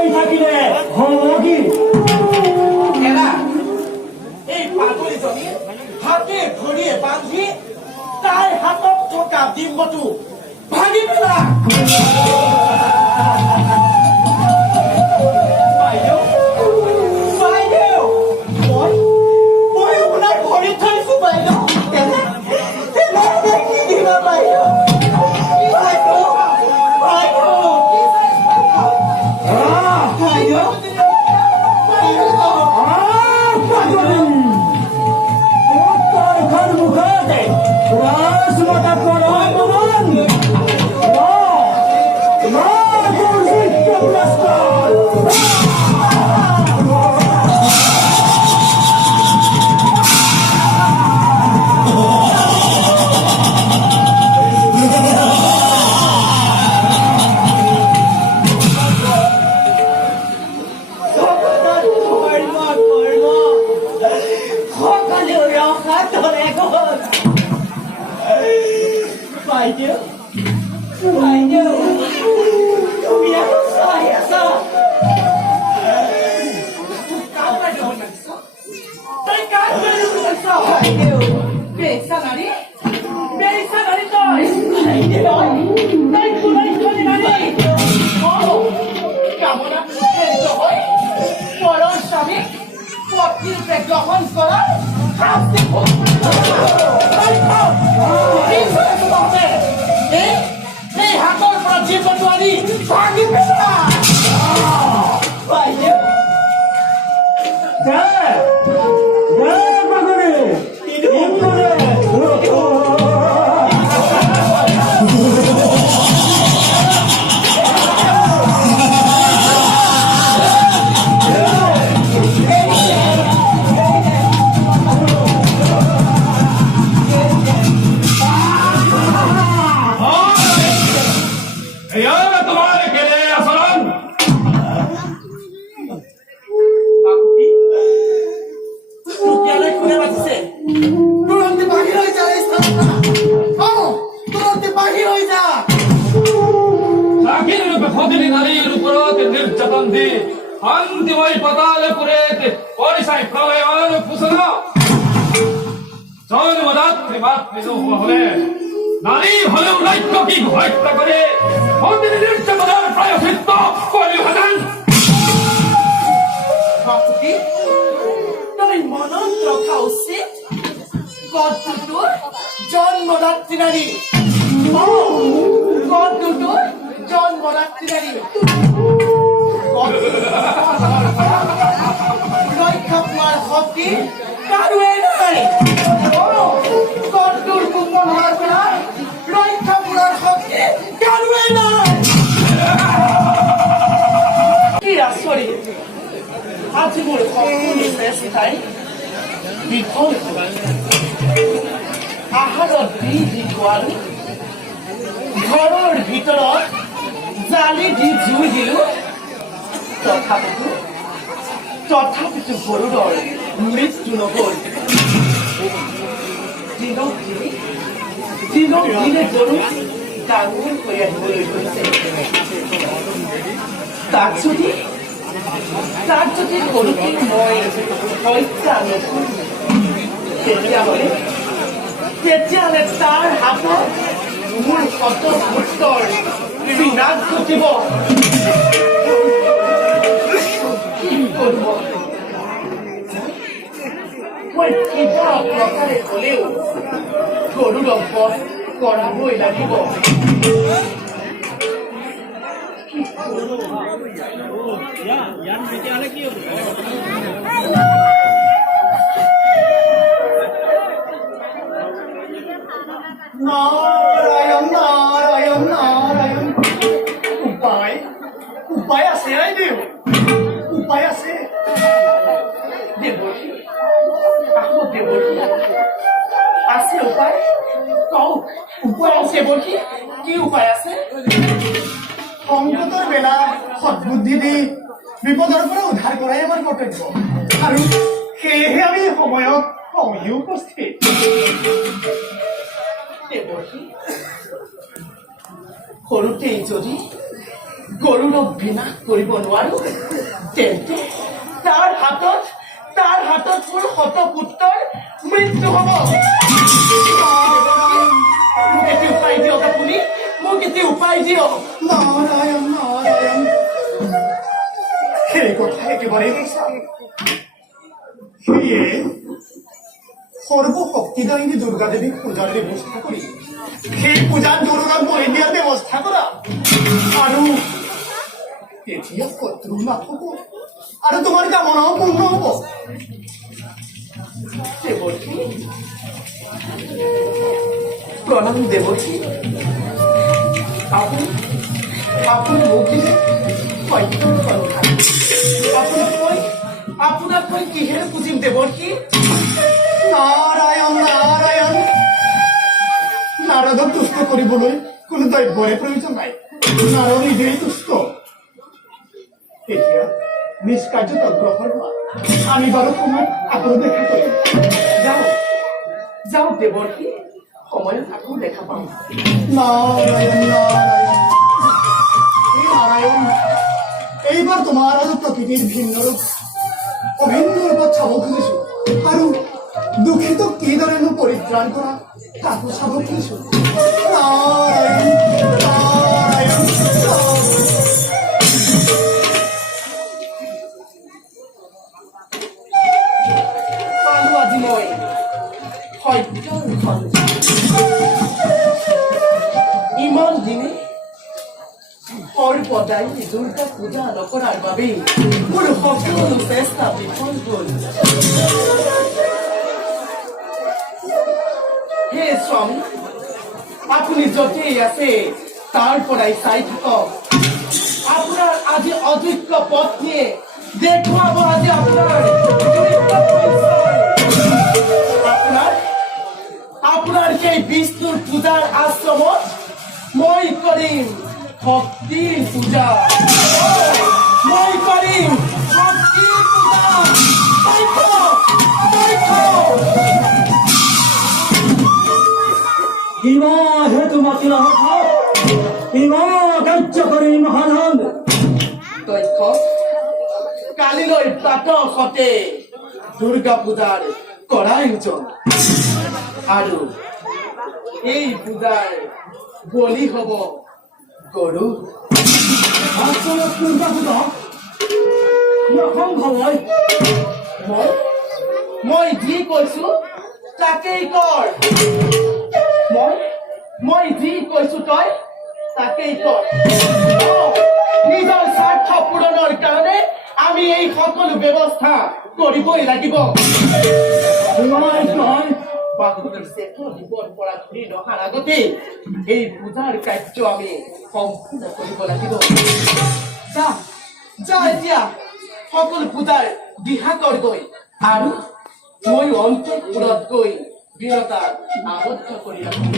হৈ থাকিলে হ'ব কি? এৰা এই পাগলীজনী হাতে ভৰিয়ে বান্ধি তাইৰ হাতত থকা ডিম্বটো ভাঙি পেলা। বাইদেউ বাইদেউ মই আপোনাৰ ভৰিত থৈছো বাইদেউ। তেনে কি দিবা বাইদেউ? বাইদেউ বাইদেউ বাইদেউ বাইদেউ বাইদেউ তুমি এখন চাই আছা? তই কার বাড়ি উঠেছ? বাইদেউ বেচা নারী তই তই তুলাই চলি নারী কামনা হয় পৰৰ স্বামী পত্নীৰূপে গ্ৰহণ কৰা শাস্তি ভোগ এই হাতৰ পৰা জীৱনটো আনি ভাঙি পেলা। বাইদেউ শান্তিময় পাতালে পুরেতে পরিসাই প্রলয়ন ফুসন জন্মদাত্রী মাতৃ হলে নারী হলেও রাজ্যকে হত্যা করে অন্যের নির্যাতনের প্রায়শ্চিত্ত করে হলেন। তুমি মনত রখা উচিত গদ্যটোৰ জন্মদাত্ৰী নাৰী গদ্যটোৰ জন্মদাত্ৰী নাৰী ৰক্ষা পাওয়াৰ শক্তি কাৰোই নাই। গদ্যৰ গোপন হোৱাৰ পৰা ৰক্ষা পোৱাৰ শক্তি কাৰোৱে নাই। কি আচৰিত আজি মোৰ সকলো চেষ্টাই বিফল হ'ল। আহাৰত দি খোৱালো, ঘৰৰ ভিতৰত জালি দি জুই দিলো, তথাপিতো গৰুড়ৰ মৃত্যু নহল। দিনক দিনে গৰু ডাঙৰ হৈ আহিবলৈ ধৰিছে। তাক যদি গৰুটি মই হত্যা নকৰো তেতিয়াহ'লে তাৰ হাতত মোৰ শতপুত্ৰৰ বিনাশ ঘটিব। মই কিবা প্ৰকাৰে হ'লেও গৰুড়ক বধ কৰাবই লাগিব। নাৰায়ণ নাৰায়ণ নাৰায়ণ। উপায় আছে আইদেউ, উপায় আছে। দেৱকী আছে উপায়? কওক উপায় আছে দেৱকী, কি উপায় আছে? সংকটৰ বেলা সদ্বুদ্ধি দি বিপদৰ পৰা উদ্ধাৰ কৰাই আমাৰ কৰ্তব্য, আৰু সেয়েহে আমি সময়ত সময়ো উপস্থিত। দেৱকী সৰুতেই যদি গৰুড়ক বিনাশ কৰিব নোৱাৰো তেন্তে তাৰ হাতত মোৰ শতপুত্ৰৰ মৃত্যু হ'ব। মোক এটি উপায় দিয়ক আপুনি, মোক এটি উপায় দিয়ক। নারায়ণ নারায়ণ সেই কথা একেবারে সঁচা। সেয়ে সর্বশক্তিদায়িনী দুর্গা দেবীক পূজাৰ ব্যৱস্থা কৰি সেই পূজাত দুৰ্গাক বলি দিয়াৰ ব্যৱস্থা কৰা আৰু তেতিয়া শত্ৰু নাথাকো আৰু তোমাৰ কামনাও পূৰ্ণ হ'ব। দেৱকী, প্ৰণাম দেৱকী। আপুনি মোক দিলে সত্যৰ সন্ধান। আপোনাক মই কিহেৰে বুজিম দেৱকী? নাৰায়ণ নাৰায়ণ নাৰদক তুষ্ট কৰিবলৈ কোনো দ্ৰব্যৰে প্ৰয়োজন নাই। নাৰদ নিজেই তুষ্ট। এতিয়া নিষ্কাৰ্যত অগ্ৰসৰ হোৱা, আমি বাৰু সময়ত আকৌ দেখা কৰিম। যাওঁ দেৱকী, সময়ত আকৌ দেখা পাম। নাৰায়ণ নাৰায়ণ এই নাৰায়ণ এইবাৰ তোমাৰ আৰু প্ৰকৃতিৰ ভিন্ন ৰূপ অভিন্ন ৰূপত চাব খুজিছো আৰু দুখিতক কিদৰেনো পৰিত্ৰাণ কৰা তাকো চাব খুজিছো। নাৰায়ণ নাৰায়ণ পালো আজি মই সত্যৰ সন্ধান। ইমান দিনে সৰ্বদাই দুৰ্গা পূজা নকৰাৰ বাবেই মোৰ সকলো চেষ্টা বিফল হ'ল। হে স্বামী, আপুনি য'তেই আছে তাৰ পৰাই চাই থাকক। আপোনাৰ আজি অযোগ্য পত্নীয়ে দেখুৱাব আজি আপোনাৰ যোগ্য পৰিচয়। আপোনাৰ সেই বিষ্ণুৰ পূজাৰ আশ্ৰমত মই কৰিম শক্তিৰ পূজা। মই কৰিম শক্তিৰ পূজা। কিবা হেতু মাতিলা হঠাৎ কিবা কাৰ্যকৰী মহানন্দ তথ্য কালিলৈ প্ৰাতঃতে দুৰ্গা পূজাৰ কৰা আয়োজন আৰু এই পূজাৰ বলি হ'ব গৰু। আচলত দুৰ্গা পূজা অসম্ভৱ হয়। মই যি কৈছো তাকেই কৰ। মই যি কৈছো তই তাকেই কৰ। নিজৰ স্বাৰ্থ পূৰণৰ কাৰণে আমি এই সকলো ব্যৱস্থা কৰিবই লাগিব। দিবৰ পৰা ঘূৰি নহাৰ আগতে এই পূজাৰ কাৰ্য আমি সম্পূৰ্ণ কৰিব লাগিব। যা এতিয়া সকলো পূজাৰ দিহা কৰগৈ আৰু মই অন্তঃপুৰত গৈ বিৰতাক আবদ্ধ কৰি ৰাখিম।